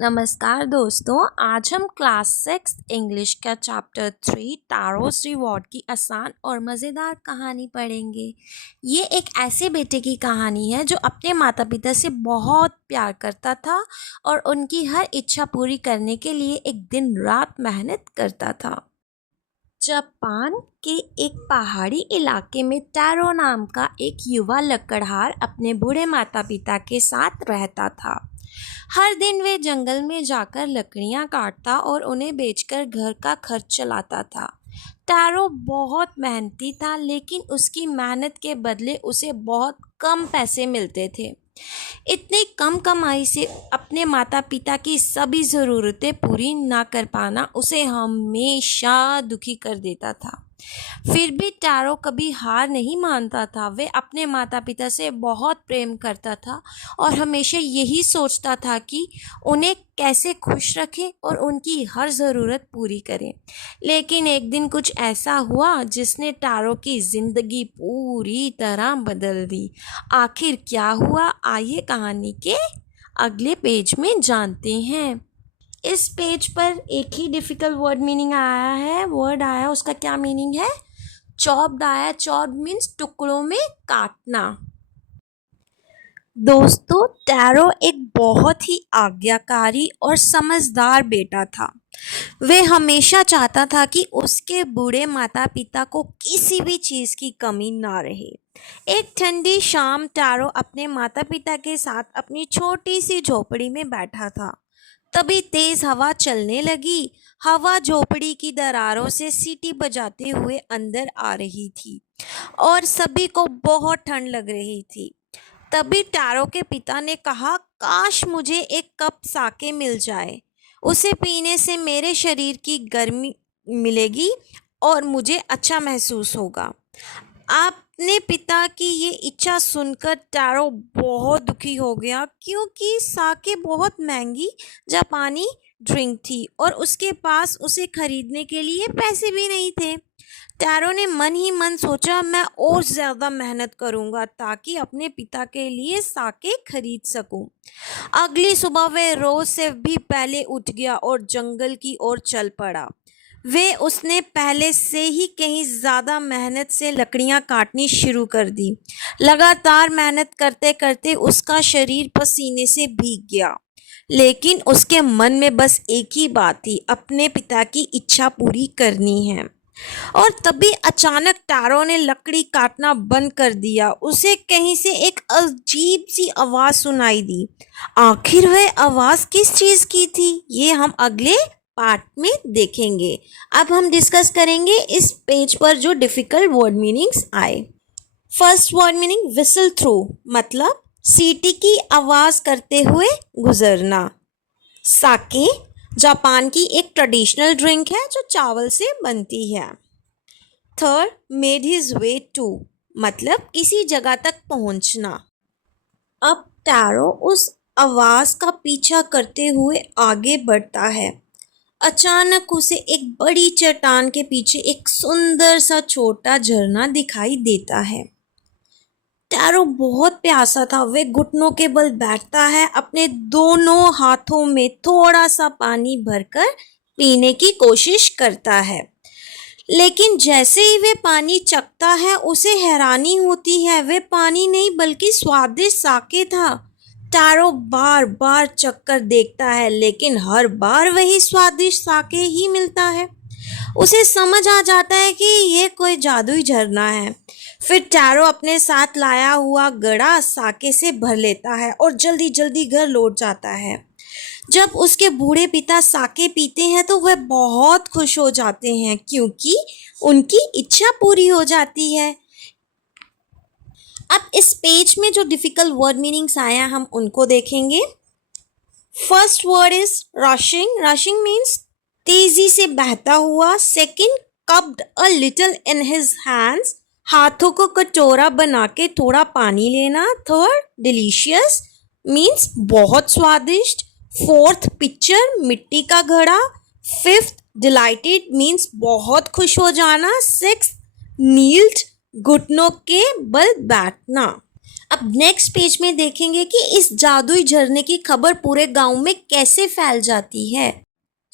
नमस्कार दोस्तों, आज हम क्लास 6 इंग्लिश का चैप्टर 3 टैरोस रिवॉर्ड की आसान और मज़ेदार कहानी पढ़ेंगे। ये एक ऐसे बेटे की कहानी है जो अपने माता पिता से बहुत प्यार करता था और उनकी हर इच्छा पूरी करने के लिए एक दिन रात मेहनत करता था। जापान के एक पहाड़ी इलाके में टैरो नाम का एक युवा लकड़हार अपने बूढ़े माता पिता के साथ रहता था। हर दिन वे जंगल में जाकर लकड़ियां काटता और उन्हें बेचकर घर का खर्च चलाता था। टैरो बहुत मेहनती था, लेकिन उसकी मेहनत के बदले उसे बहुत कम पैसे मिलते थे। इतनी कम कमाई से अपने माता पिता की सभी ज़रूरतें पूरी ना कर पाना उसे हमेशा दुखी कर देता था। फिर भी टैरो कभी हार नहीं मानता था। वे अपने माता पिता से बहुत प्रेम करता था और हमेशा यही सोचता था कि उन्हें कैसे खुश रखें और उनकी हर ज़रूरत पूरी करें। लेकिन एक दिन कुछ ऐसा हुआ जिसने टैरो की ज़िंदगी पूरी तरह बदल दी। आखिर क्या हुआ, आइए कहानी के अगले पेज में जानते हैं। इस पेज पर एक ही डिफ़िकल्ट वर्ड मीनिंग आया है। वर्ड आया, उसका क्या मीनिंग है? चॉप्ड आया। चॉप्ड मीन्स टुकड़ों में काटना। दोस्तों, टैरो एक बहुत ही आज्ञाकारी और समझदार बेटा था। वे हमेशा चाहता था कि उसके बूढ़े माता पिता को किसी भी चीज़ की कमी ना रहे। एक ठंडी शाम टैरो अपने माता पिता के साथ अपनी छोटी सी झोपड़ी में बैठा था। तभी तेज हवा चलने लगी। हवा झोपड़ी की दरारों से सीटी बजाते हुए अंदर आ रही थी और सभी को बहुत ठंड लग रही थी। तभी टैरो के पिता ने कहा, काश मुझे एक कप साके मिल जाए। उसे पीने से मेरे शरीर की गर्मी मिलेगी और मुझे अच्छा महसूस होगा। अपने पिता की ये इच्छा सुनकर टैरो बहुत दुखी हो गया, क्योंकि साके बहुत महंगी जापानी ड्रिंक थी और उसके पास उसे खरीदने के लिए पैसे भी नहीं थे। टैरो ने मन ही मन सोचा, मैं और ज़्यादा मेहनत करूंगा ताकि अपने पिता के लिए साके खरीद सकूं। अगली सुबह वह रोज से भी पहले उठ गया और जंगल की ओर चल पड़ा। वे उसने पहले से ही कहीं ज़्यादा मेहनत से लकड़ियां काटनी शुरू कर दी। लगातार मेहनत करते करते उसका शरीर पसीने से भीग गया, लेकिन उसके मन में बस एक ही बात थी, अपने पिता की इच्छा पूरी करनी है। और तभी अचानक टैरो ने लकड़ी काटना बंद कर दिया। उसे कहीं से एक अजीब सी आवाज़ सुनाई दी। आखिर वह आवाज़ किस चीज़ की थी, ये हम अगले पार्ट में देखेंगे। अब हम डिस्कस करेंगे इस पेज पर जो डिफ़िकल्ट वर्ड मीनिंग्स आए। First word meaning whistle through, मतलब सीटी की आवाज़ करते हुए गुजरना। साके जापान की एक ट्रेडिशनल ड्रिंक है जो चावल से बनती है। Third, made his way to, मतलब किसी जगह तक पहुंचना। अब टैरो उस आवाज़ का पीछा करते हुए आगे बढ़ता है। अचानक उसे एक बड़ी चट्टान के पीछे एक सुंदर सा छोटा झरना दिखाई देता है। टैरो बहुत प्यासा था। वे घुटनों के बल बैठता है, अपने दोनों हाथों में थोड़ा सा पानी भरकर पीने की कोशिश करता है। लेकिन जैसे ही वे पानी चखता है उसे हैरानी होती है। वे पानी नहीं बल्कि स्वादिष्ट साके था। टैरो बार बार चखकर देखता है, लेकिन हर बार वही स्वादिष्ट साके ही मिलता है। उसे समझ आ जाता है कि यह कोई जादुई झरना है। फिर टैरो अपने साथ लाया हुआ घड़ा साके से भर लेता है और जल्दी जल्दी घर लौट जाता है। जब उसके बूढ़े पिता साके पीते हैं तो वह बहुत खुश हो जाते हैं, क्योंकि उनकी इच्छा पूरी हो जाती है। अब इस पेज में जो डिफ़िकल्ट वर्ड मीनिंग्स आया हम उनको देखेंगे। First word is rushing. Rushing means तेजी से बहता हुआ। Second, cupped a little in his hands, हाथों को कटोरा बना के थोड़ा पानी लेना। थर्ड, डिलीशियस मीन्स बहुत स्वादिष्ट। फोर्थ, पिक्चर, मिट्टी का घड़ा। फिफ्थ, डिलाइटेड मीन्स बहुत खुश हो जाना। सिक्स, नील्ड, घुटनों के बल बैठना। अब नेक्स्ट पेज में देखेंगे कि इस जादुई झरने की खबर पूरे गांव में कैसे फैल जाती है।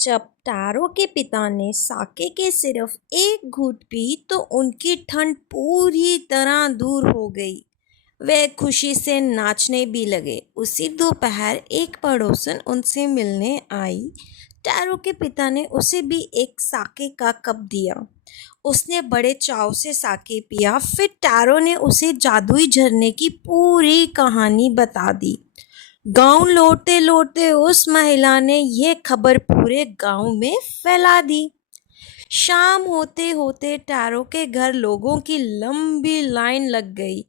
जब टारो के पिता ने साके के सिर्फ एक घूंट पी तो उनकी ठंड पूरी तरह दूर हो गई। वे खुशी से नाचने भी लगे। उसी दोपहर एक पड़ोसन उनसे मिलने आई। टारो के पिता ने उसे भी एक साके का कप दिया। उसने बड़े चाव से साके पिया। फिर टारो ने उसे जादुई झरने की पूरी कहानी बता दी। गांव लौटते लौटते उस महिला ने यह खबर पूरे गांव में फैला दी। शाम होते होते टारो के घर लोगों की लंबी लाइन लग गई।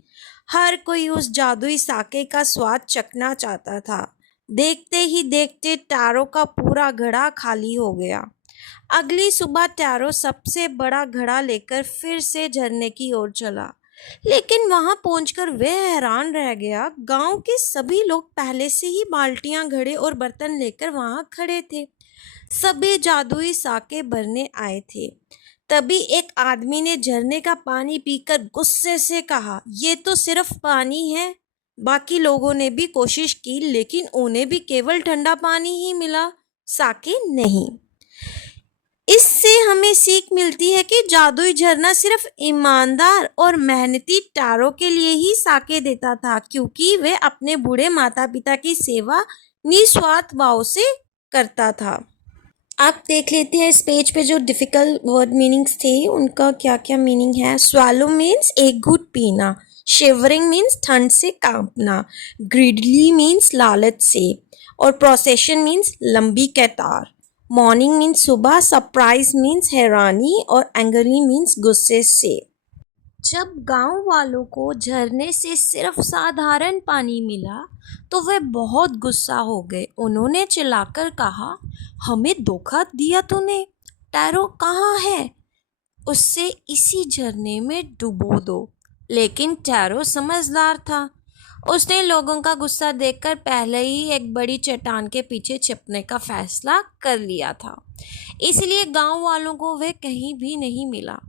हर कोई उस जादुई साके का स्वाद चखना चाहता था। देखते ही देखते टारो का पूरा घड़ा खाली हो गया। अगली सुबह टारो सबसे बड़ा घड़ा लेकर फिर से झरने की ओर चला। लेकिन वहां पहुंचकर वह हैरान रह गया। गांव के सभी लोग पहले से ही बाल्टियां, घड़े और बर्तन लेकर वहां खड़े थे। सभी जादुई साके भरने आए थे। तभी एक आदमी ने झरने का पानी पीकर गुस्से से कहा, "ये तो सिर्फ पानी है।" बाकी लोगों ने भी कोशिश की, लेकिन उन्हें भी केवल ठंडा पानी ही मिला, साके नहीं। इससे हमें सीख मिलती है कि जादुई झरना सिर्फ ईमानदार और मेहनती टारो के लिए ही साके देता था, क्योंकि वे अपने बूढ़े माता पिता की सेवा निस्वार्थ भाव से करता था। आप देख लेते हैं इस पेज पे जो डिफिकल्ट वर्ड मीनिंग्स थे उनका क्या क्या मीनिंग है। स्वालो मीन्स एक घूंट पीना, शिवरिंग मीन्स ठंड से कांपना, ग्रीडली मीन्स लालच से, और प्रोसेशन मीन्स लंबी कतार। मॉर्निंग मीन्स सुबह, सरप्राइज मीन्स हैरानी, और एंग्री मीन्स गुस्से से। जब गांव वालों को झरने से सिर्फ साधारण पानी मिला तो वे बहुत गुस्सा हो गए। उन्होंने चिल्लाकर कहा, "हमें धोखा दिया तूने। टारो कहाँ है? उससे इसी झरने में डुबो दो।" लेकिन टारो समझदार था। उसने लोगों का गुस्सा देखकर पहले ही एक बड़ी चट्टान के पीछे छिपने का फैसला कर लिया था। इसलिए गांव वालों को वह कहीं भी नहीं मिला।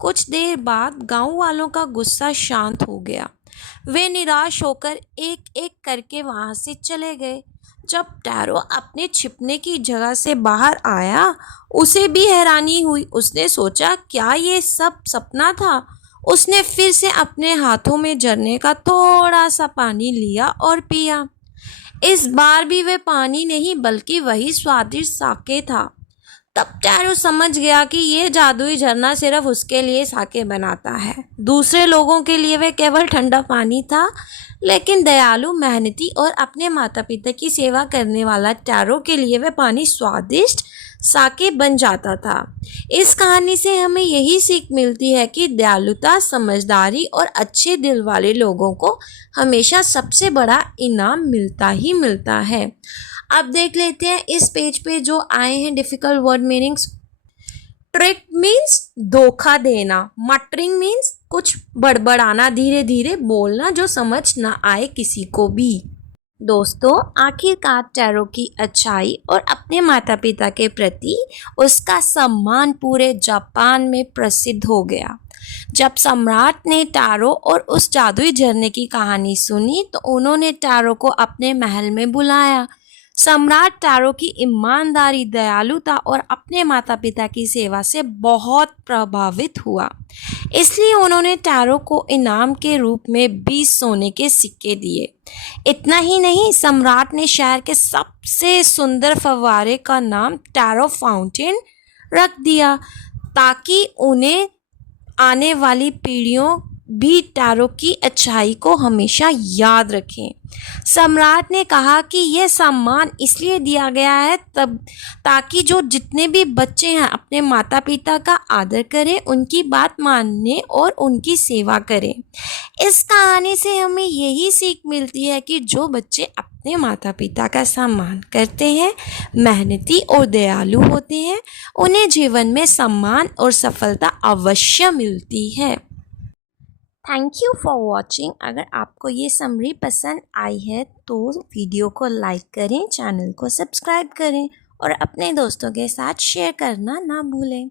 कुछ देर बाद गांव वालों का गुस्सा शांत हो गया। वे निराश होकर एक एक करके वहां से चले गए। जब टारो अपने छिपने की जगह से बाहर आया, उसे भी हैरानी हुई। उसने सोचा, क्या ये सब सपना था? उसने फिर से अपने हाथों में झरने का थोड़ा सा पानी लिया और पिया। इस बार भी वह पानी नहीं बल्कि वही स्वादिष्ट साके था। तब टारो समझ गया कि यह जादुई झरना सिर्फ उसके लिए साके बनाता है। दूसरे लोगों के लिए वह केवल ठंडा पानी था, लेकिन दयालु, मेहनती और अपने माता पिता की सेवा करने वाला टारो के लिए वह पानी स्वादिष्ट साके बन जाता था। इस कहानी से हमें यही सीख मिलती है कि दयालुता, समझदारी और अच्छे दिल वाले लोगों को हमेशा सबसे बड़ा इनाम मिलता ही मिलता है। अब देख लेते हैं इस पेज पे जो आए हैं difficult word meanings. Trick means धोखा देना, मटरिंग मीन्स कुछ बड़बड़ाना, धीरे धीरे बोलना जो समझ ना आए किसी को भी। दोस्तों, आखिरकार टारो की अच्छाई और अपने माता पिता के प्रति उसका सम्मान पूरे जापान में प्रसिद्ध हो गया। जब सम्राट ने टारो और उस जादुई झरने की कहानी सुनी तो उन्होंने टारो को अपने महल में बुलाया। सम्राट टारो की ईमानदारी, दयालुता और अपने माता पिता की सेवा से बहुत प्रभावित हुआ। इसलिए उन्होंने टारो को इनाम के रूप में 20 सोने के सिक्के दिए। इतना ही नहीं, सम्राट ने शहर के सबसे सुंदर फव्वारे का नाम टारो फाउंटेन रख दिया, ताकि उन्हें आने वाली पीढ़ियों भी टारो की अच्छाई को हमेशा याद रखें। सम्राट ने कहा कि यह सम्मान इसलिए दिया गया है ताकि जो जितने भी बच्चे हैं अपने माता पिता का आदर करें, उनकी बात मानने और उनकी सेवा करें। इस कहानी से हमें यही सीख मिलती है कि जो बच्चे अपने माता पिता का सम्मान करते हैं, मेहनती और दयालु होते हैं, उन्हें जीवन में सम्मान और सफलता अवश्य मिलती है। Thank you for watching. अगर आपको ये समरी पसंद आई है तो वीडियो को लाइक करें, चैनल को सब्सक्राइब करें और अपने दोस्तों के साथ शेयर करना ना भूलें।